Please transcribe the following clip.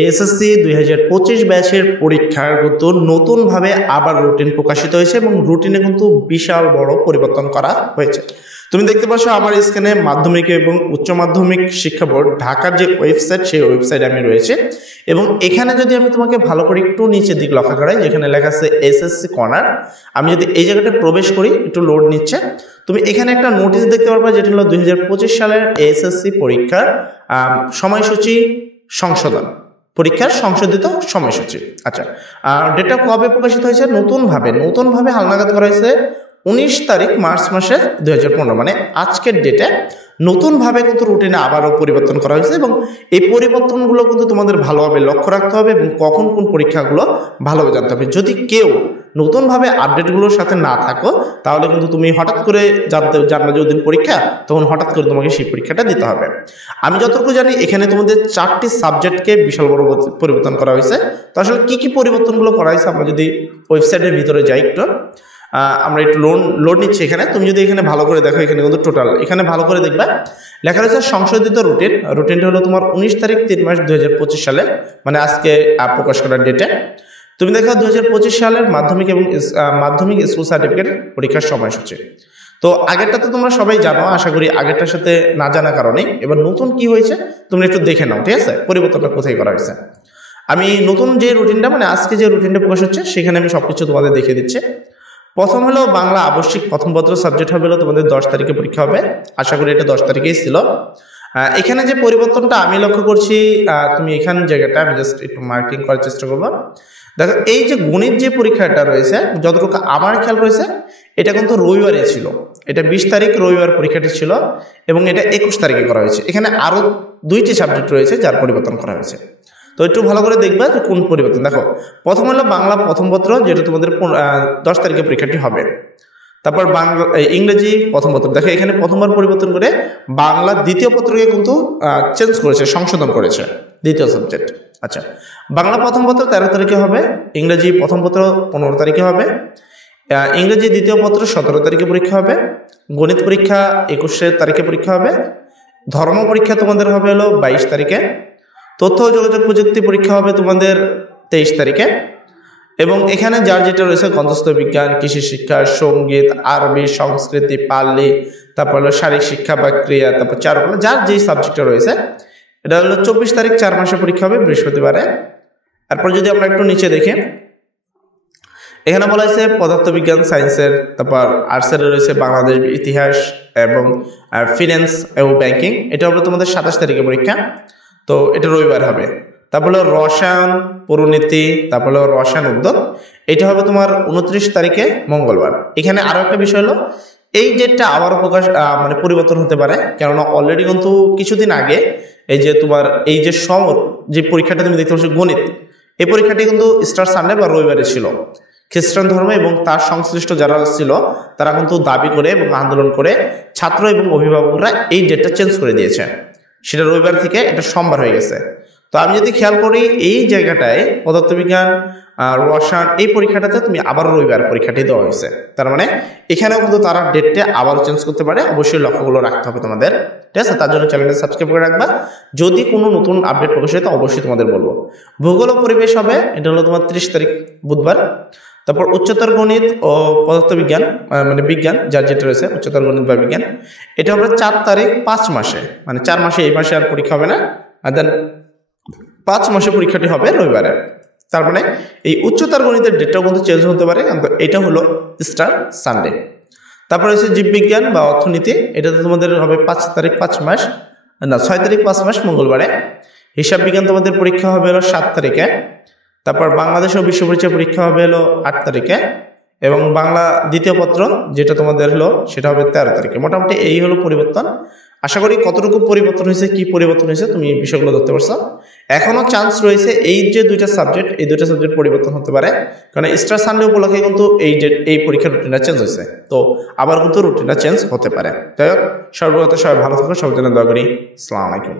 ASSC 2025 ব্যাচের পরীক্ষার কিন্তু নতুনভাবে আবার রুটিন প্রকাশিত হয়েছে এবং রুটিনে কিন্তু বিশাল বড় পরিবর্তন করা হয়েছে। তুমি দেখতে পাচ্ছ আমার স্ক্রিনে মাধ্যমিক এবং উচ্চ মাধ্যমিক শিক্ষা বোর্ড ঢাকার যে ওয়েবসাইট, সেই ওয়েবসাইটে আমি রয়েছে এবং এখানে যদি আমি তোমাকে ভালো করে একটু নিচের দিক লক্ষ্য করাই, যেখানে লেখা আছে এসএসসি কর্নার, আমি যদি এই জায়গাটা প্রবেশ করি, একটু লোড নিচ্ছে, তুমি এখানে একটা নোটিশ দেখতে পারবে যেটা হলো 2025 সালের এএসএসসি পরীক্ষার সময়সূচি সংশোধন, পরীক্ষার সংশোধিত সময়সূচি। আচ্ছা, ডেটটা কবে প্রকাশিত হয়েছে? নতুনভাবে হালনাগাদ করা হয়েছে 19 তারিখ মার্চ মাসে 2015, মানে আজকের ডেটে নতুনভাবে কিন্তু রুটিনে আবারও পরিবর্তন করা হয়েছে এবং এই পরিবর্তনগুলো কিন্তু তোমাদের ভালোভাবে লক্ষ্য রাখতে হবে এবং কখন কোন পরীক্ষাগুলো ভালোভাবে জানতে হবে। যদি কেউ নতুনভাবে আপডেটগুলোর সাথে না থাকো তাহলে কিন্তু তুমি হঠাৎ করে জানবে যে ওদিন পরীক্ষা, তখন হঠাৎ করে তোমাকে সেই পরীক্ষাটা দিতে হবে। আমি যতটুকু জানি এখানে তোমাদের 4টি সাবজেক্টকে বিশাল বড় পরিবর্তন করা হয়েছে। তো আসলে কি পরিবর্তনগুলো করা হয়েছে আমরা যদি ওয়েবসাইটের ভিতরে যাই, একটু আমরা একটু লোড নিচ্ছি এখানে। তুমি যদি এখানে ভালো করে দেখো, এখানে কিন্তু টোটাল এখানে ভালো করে দেখবা লেখা রয়েছে সংশোধিত রুটিনটা হলো তোমার 19 তারিখ 3 মাস 2025 সালে, মানে আজকে প্রকাশ করার ডেটে। তুমি দেখো 2025 সালের মাধ্যমিক স্কুল সার্টিফিকেট পরীক্ষার সময়সূচি। তো আগেরটা তো তোমরা সবাই জানো, আশা করি আগেরটার সাথে না জানার কারণে। এবার নতুন কি হয়েছে তোমরা একটু দেখে নাও, ঠিক আছে, পরিবর্তনটা কোথায় করা হয়েছে। আমি নতুন যে রুটিনটা, মানে আজকে যে রুটিনটা প্রকাশ হচ্ছে, সেখানে আমি সবকিছু তোমাদের দেখিয়ে দিচ্ছি। প্রথম হলো বাংলা আবশ্যিক প্রথম পত্র সাবজেক্ট হবে হলো তোমাদের 10 তারিখে পরীক্ষা হবে, আশা করি এটা 10 তারিখেই ছিল। এখানে যে পরিবর্তনটা আমি লক্ষ্য করছি, তুমি এখান জায়গাটা আমি জাস্ট একটু মার্কিং করার চেষ্টা করবো। দেখো এই যে গণিত যে পরীক্ষাটা রয়েছে, যতটুকু আমার খেয়াল রয়েছে, এটা কিন্তু রবিবারে ছিল। এটা 20 তারিখ রবিবার পরীক্ষাটি ছিল এবং এটা 21 তারিখে করা হয়েছে। এখানে আরও 2টি সাবজেক্ট রয়েছে যার পরিবর্তন করা হয়েছে। তো একটু ভালো করে দেখবা যে কোন পরিবর্তন। দেখো প্রথম হলো বাংলা প্রথম পত্র, যেটা তোমাদের 10 তারিখে পরীক্ষাটি হবে। তারপর ইংরেজি প্রথম পত্র, দেখো এখানে প্রথমবার পরিবর্তন করে বাংলা দ্বিতীয় পত্রকে কিন্তু চেঞ্জ করেছে, সংশোধন করেছে, দ্বিতীয় সাবজেক্ট। আচ্ছা, বাংলা প্রথম পত্র 13 তারিখে হবে, ইংরেজি প্রথম পত্র 15 তারিখে হবে, ইংরেজি দ্বিতীয় পত্র 17 তারিখে পরীক্ষা হবে, গণিত পরীক্ষা 21 তারিখে পরীক্ষা হবে, ধর্ম পরীক্ষা তোমাদের হবে হলো 22 তারিখে, তথ্য ও যোগাযোগ প্রযুক্তি পরীক্ষা হবে তোমাদের 23 তারিখে এবং এখানে যার যেটা রয়েছে গণতন্ত্র বিজ্ঞান, কৃষি শিক্ষা, সঙ্গীত, আরবি, সংস্কৃতি, পালি, তারপর হলো শারীরিক শিক্ষা বা ক্রিয়া, তারপর চারুকলা, যার যেই সাবজেক্টটা রয়েছে, এটা হলো 24 তারিখ 4 মাসে পরীক্ষা হবে বৃহস্পতিবারে। তারপর যদি আমরা একটু নিচে দেখি, এখানে বলা হয়েছে পদার্থবিজ্ঞান সায়েন্সের, তারপর আর্টসের রয়েছে বাংলাদেশ ইতিহাস এবং ফিন্যান্স এবং ব্যাংকিং, এটা হবে তোমাদের 27 তারিখে পরীক্ষা, তো এটা রবিবার হবে। তারপর হলো রসায়ন পরিনীতি, তারপর হলো রসায়ন উদ্যোগ, এটা হবে তোমার 29 তারিখে মঙ্গলবার। এখানে আরো একটা বিষয় হলো এই ডেটটা আবারও মানে পরিবর্তন হতে পারে, কেননা অলরেডি কিন্তু কিছুদিন আগে এই যে তোমার এই যে যে পরীক্ষাটা তুমি দেখতে পাচ্ছ গণিত, এই পরীক্ষাটি কিন্তু স্টার সানডে বা রবিবারে ছিল। খ্রিস্টান ধর্ম এবং তার সংশ্লিষ্ট যারা ছিল তারা কিন্তু দাবি করে এবং আন্দোলন করে ছাত্র এবং অভিভাবকরা এই ডেটটা চেঞ্জ করে দিয়েছে, সেটা রবিবার থেকে এটা সোমবার হয়ে গেছে। তো আমি যদি খেয়াল করি এই জায়গাটায় পদার্থবিজ্ঞান রসায়ন এই পরীক্ষাটাতে তুমি আবার রবিবার পরীক্ষাটি দেওয়া হয়েছে, তার মানে এখানেও কিন্তু তারা ডেটটা আবার চেঞ্জ করতে পারে। অবশ্যই লক্ষ্যগুলো রাখতে হবে তোমাদের, ঠিক আছে। তার জন্য চ্যানেলটা সাবস্ক্রাইব করে রাখবা, যদি কোনো নতুন আপডেট প্রকাশ হয় তো অবশ্যই তোমাদের বলবো। ভূগোল ও পরিবেশ হবে, এটা হলো তোমার 30 তারিখ বুধবার। তারপর উচ্চতর গণিত ও পদার্থবিজ্ঞান, মানে বিজ্ঞান যার যেটা রয়েছে উচ্চতর গণিত বা বিজ্ঞান, এটা হবে 4 তারিখ 5 মাসে, মানে 4 মাসে, এই মাসে আর পরীক্ষা হবে না, আর দেন 5 মাসে পরীক্ষাটি হবে রবিবারে। তার মানে এই উচ্চতর গণিতের ডেটটাও কিন্তু চেঞ্জ হতে পারে, কিন্তু এটা হলো স্টার সানডে। তারপরে হচ্ছে জীববিজ্ঞান বা অর্থনীতি, এটা তো তোমাদের হবে 5 তারিখ 5 মাস, না 6 তারিখ 5 মাস মঙ্গলবারে। হিসাব বিজ্ঞান তোমাদের পরীক্ষা হবে হলো 7 তারিখে। তারপর বাংলাদেশ ও বিশ্ব পরিচয় পরীক্ষা হবে হলো 8 তারিখে এবং বাংলা দ্বিতীয় পত্র যেটা তোমাদের হলো সেটা হবে 13 তারিখে। মোটামুটি এই হলো পরিবর্তন। আশা করি কতটুকু পরিবর্তন হয়েছে, কি পরিবর্তন হয়েছে তুমি এই বিষয়গুলো ধরতে পারছো। এখনো চান্স রয়েছে এই যে 2টা সাবজেক্ট, এই 2টা সাবজেক্ট পরিবর্তন হতে পারে, কারণ স্টার সানডে উপলক্ষে কিন্তু এই পরীক্ষার রুটিনটা চেঞ্জ হয়েছে, তো আবার কিন্তু রুটিনটা চেঞ্জ হতে পারে। যাই হোক, সর্বপ্রথম সবাই ভালো থাকো, সবার জন্য দোয়া করি। আসসালামু আলাইকুম।